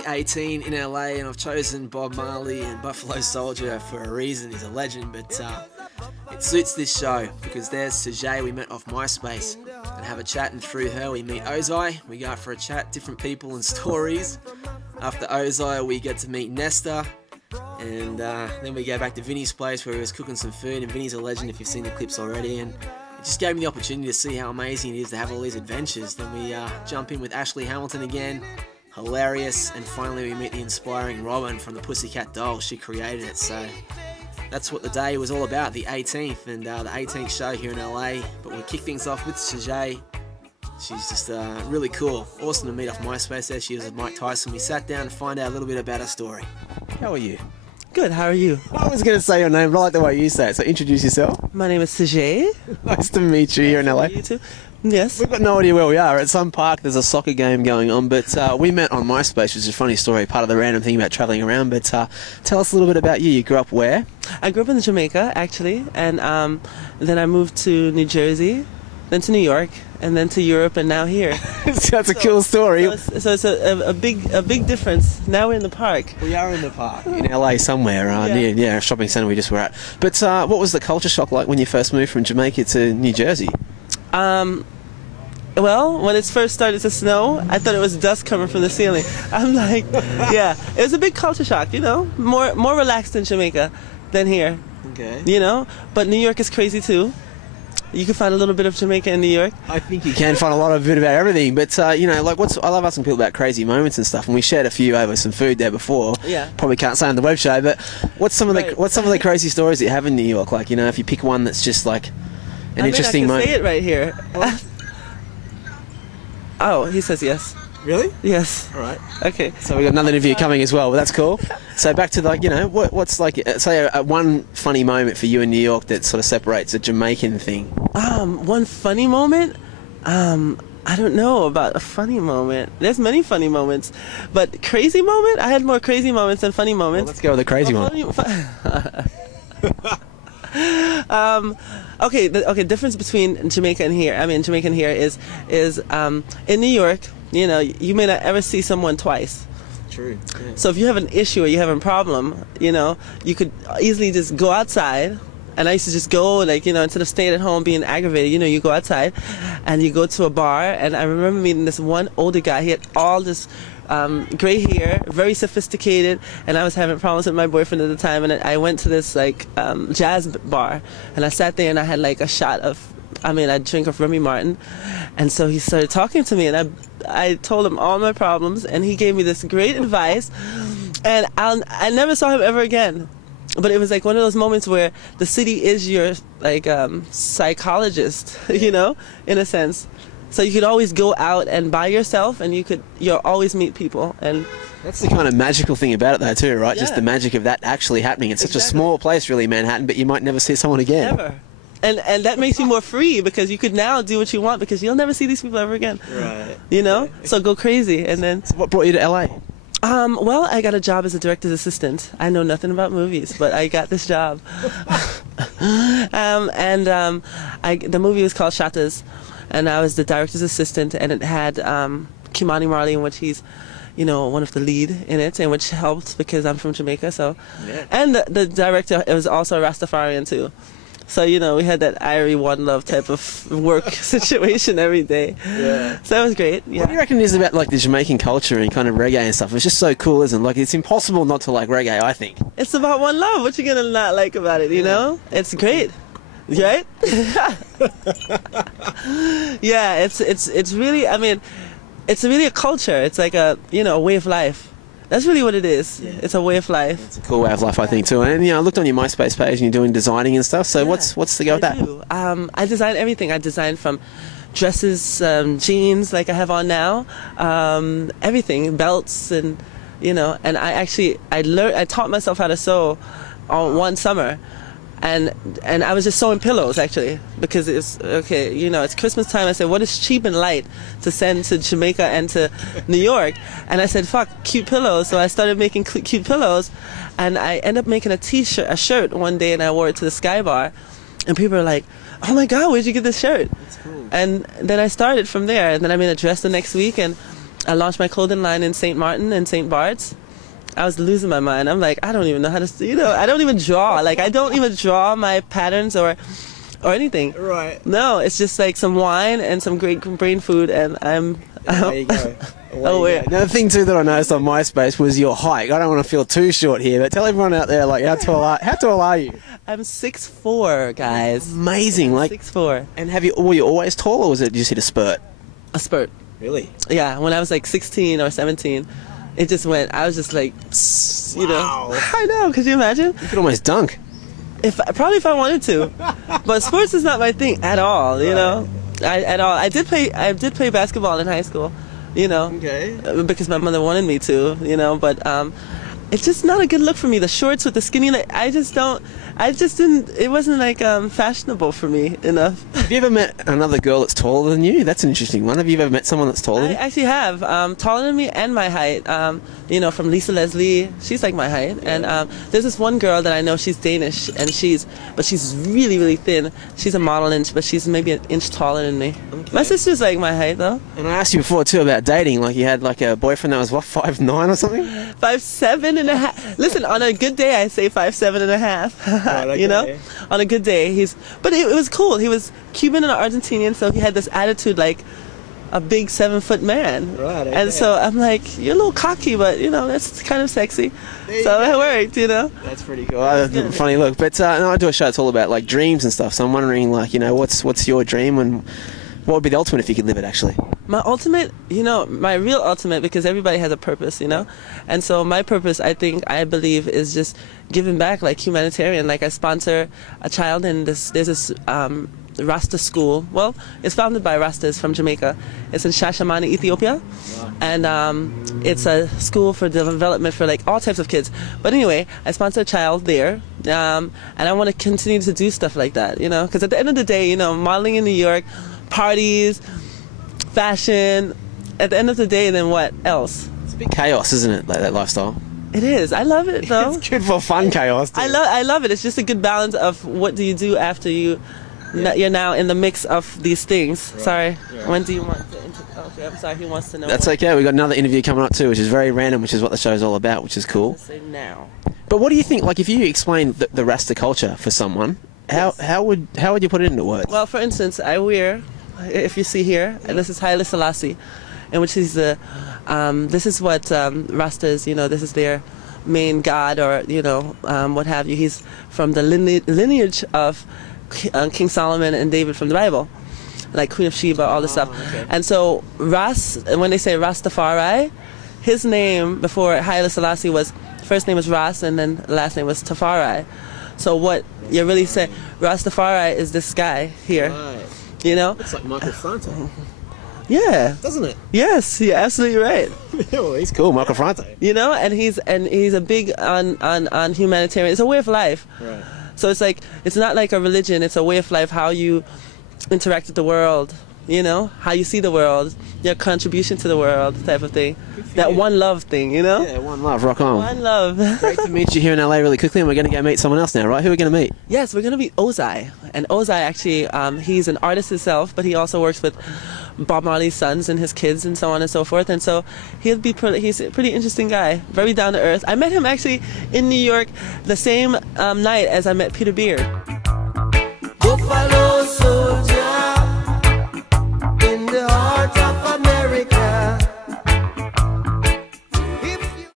day 18 in LA, and I've chosen Bob Marley and Buffalo Soldier for a reason. He's a legend, but it suits this show because there's Sajay we met off MySpace and have a chat, and through her we meet Ozai. We go out for a chat, different people and stories. After Ozai we get to meet Nesta, and then we go back to Vinny's place where he was cooking some food, and Vinny's a legend if you've seen the clips already, and it just gave me the opportunity to see how amazing it is to have all these adventures. Then we jump in with Ashley Hamilton again, hilarious, and finally we meet the inspiring Robin from the Pussycat Dolls. She created it, so that's what the day was all about, the 18th, and the 18th show here in LA. But we kick things off with Sajay. She's just really cool. Awesome to meet off MySpace there. She was with Mike Tyson. We sat down to find out a little bit about her story. How are you? Good, how are you? I was going to say your name, but I like the way you say it, so introduce yourself. My name is Sajay. Nice to meet you here in LA. You too? Yes. We've got no idea where we are. At some park, there's a soccer game going on, but we met on MySpace, which is a funny story, part of the random thing about travelling around. But tell us a little bit about you. You grew up where? I grew up in Jamaica, actually, and then I moved to New Jersey, then to New York, and then to Europe, and now here. That's a cool story. So it's a big difference. Now we're in the park. We are in the park in LA somewhere near a shopping centre we just were at. But what was the culture shock like when you first moved from Jamaica to New Jersey? Well, when it first started to snow, I thought it was dust coming from the ceiling. I'm like, yeah, it was a big culture shock, you know, more relaxed in Jamaica than here. Okay. You know, but New York is crazy too. You can find a little bit of Jamaica in New York. I think you can find a lot of it about everything, but you know, like I love asking people about crazy moments and stuff, and we shared a few over some food there before. Yeah. Probably can't say on the web show, but what's some of the crazy stories that you have in New York? Like, you know, if you pick one that's just like an interesting moment. I can say it right here. Oh, he says yes. Really? Yes. All right. Okay. So we got another interview coming as well, but that's cool. So back to, like, you know, what's like, say one funny moment for you in New York that sort of separates a Jamaican thing. One funny moment. I don't know about a funny moment. There's many funny moments, but crazy moment. I had more crazy moments than funny moments. Well, let's go with the crazy one. Okay. Difference between Jamaica and here. I mean, Jamaica and here is in New York. You know, you may not ever see someone twice. True. Yeah. So if you have an issue or you have a problem, you know, you could easily just go outside. And I used to just go, like, you know, instead of staying at home being aggravated, you know, you go outside and you go to a bar. And I remember meeting this one older guy. He had all this gray hair, very sophisticated, and I was having problems with my boyfriend at the time. And I went to this, like, jazz bar, and I sat there and I had, like, a drink of Remy Martin. And so he started talking to me, and I told him all my problems, and he gave me this great advice, and I never saw him ever again. But it was like one of those moments where the city is your, like, psychologist, you know, in a sense. So you could always go out and by yourself, and you'll always meet people. And that's the kind of magical thing about it, though, too, right? Yeah. Just the magic of that actually happening. It's such a small place, really, Manhattan, but you might never see someone again. Never. And that makes you more free because you could now do what you want because you'll never see these people ever again. Right. You know? So go crazy. And then. So what brought you to LA? Well, I got a job as a director's assistant. I know nothing about movies, but I got this job. The movie was called Shatters, and I was the director's assistant, and it had Kimani Marley, in which he's, you know, one of the lead in it, and which helped because I'm from Jamaica. So, yeah. And the director was also a Rastafarian too. So, you know, we had that Irie One Love type of work situation every day. Yeah. So that was great. Yeah. What do you reckon it is about, like, the Jamaican culture and kind of reggae and stuff? It's just so cool, isn't it? Like, it's impossible not to like reggae, I think. It's about one love. What you gonna not like about it, you know? It's great. Right? Yeah, it's really, I mean, it's really a culture. It's like a, you know, a way of life. That's really what it is. Yeah. It's a way of life. It's a cool way of life, I think, too. And, you know, I looked on your MySpace page and you're doing designing and stuff. So yeah, what's the go with that? I design everything. I design from dresses, jeans like I have on now, everything, belts, and, you know. And I taught myself how to sew one summer. And I was just sewing pillows, actually, because it's, okay, you know, it's Christmas time. I said, what is cheap and light to send to Jamaica and to New York? And I said, fuck, cute pillows. So I started making cute pillows, and I ended up making a shirt one day, and I wore it to the Sky Bar. And people were like, oh my God, where'd you get this shirt? That's cool. And then I started from there, and then I made a dress the next week, and I launched my clothing line in St. Martin and St. Bart's. I was losing my mind. I'm like, I don't even know how to, I don't even draw. Like, I don't even draw my patterns or anything. Right. No, it's just like some wine and some great brain food, and I'm... There you go. Another thing too that I noticed on MySpace was your height. I don't want to feel too short here, but tell everyone out there, like, how tall are you? I'm 6'4", guys. Amazing, like 6'4". And were you always tall, or was it just hit a spurt? A spurt. Really? Yeah, when I was like 16 or 17, it just went. I was just like, Wow. I know. Could you imagine? You could almost dunk. Probably if I wanted to, but sports is not my thing at all. You know, at all. I did play basketball in high school. Okay. Because my mother wanted me to. But it's just not a good look for me. The shorts with the skinny, I just didn't, it wasn't like fashionable for me enough. Have you ever met another girl that's taller than you? That's an interesting one. Have you ever met someone that's taller than you? I actually have, taller than me and my height, from Lisa Leslie. She's like my height. And there's this one girl that I know, she's Danish, and she's really, really thin. She's a model, but she's maybe an inch taller than me. Okay. My sister's like my height, though. And I asked you before, too, about dating. Like, you had like a boyfriend that was, what, 5'9" or something? 5'7.5". Listen, on a good day, I say 5'7.5". Right, okay. On a good day, but it was cool. He was Cuban and Argentinian, so he had this attitude like a big 7-foot man. Right, okay. And so I'm like, you're a little cocky, but that's kind of sexy. So it worked, That's pretty cool. Funny look. But no, I do a show that's all about like dreams and stuff. So I'm wondering, like, what's your dream, and what would be the ultimate if you could live it, actually? My ultimate, my real ultimate, because everybody has a purpose, And so my purpose, I believe, is just giving back, like humanitarian. Like I sponsor a child in there's this Rasta school. Well, it's founded by Rastas from Jamaica. It's in Shashamane, Ethiopia. Wow. And it's a school for development for like all types of kids. But anyway, I sponsor a child there. And I want to continue to do stuff like that, because at the end of the day, modeling in New York, parties, fashion, at the end of the day, then what else? It's a bit chaos, isn't it, like that lifestyle? It is. I love it, though. It's good for fun chaos, too. I love it. It's just a good balance of what do you do after you're now in the mix of these things. Right. Sorry. Yeah. When do you want to okay, I'm sorry. He wants to know. That's okay. We've got another interview coming up, too, which is very random, which is what the show's all about, which is cool. Say now. But what do you think, like, if you explain the Rasta culture for someone, how would you put it into words? Well, for instance, I wear, if you see here, and this is Haile Selassie, in which he's this is what Rastas, this is their main god, or what have you. He's from the lineage of King Solomon and David from the Bible, like Queen of Sheba, all this stuff. Okay. And so when they say Rastafari, his name before Haile Selassie first name was Ras, and then the last name was Tafari. So what you're really saying, Rastafari is this guy here. Right. It's like Michael Franto. Yeah. Doesn't it? Yes, you're absolutely right. Well, he's cool, Michael Franto. And he's a big on humanitarian. It's a way of life. Right. So it's not like a religion. It's a way of life. How you interact with the world. How you see the world, your contribution to the world, type of thing. That one love thing, Yeah, one love, rock on. One love. Great to meet you here in LA really quickly, and we're going to go meet someone else now, right? Who are we going to meet? Yes, we're going to meet Ozai. And Ozai, actually, he's an artist himself, but he also works with Bob Marley's sons and his kids and so on and so forth. And so he's a pretty interesting guy, very down to earth. I met him actually in New York the same night as I met Peter Beard. Go follow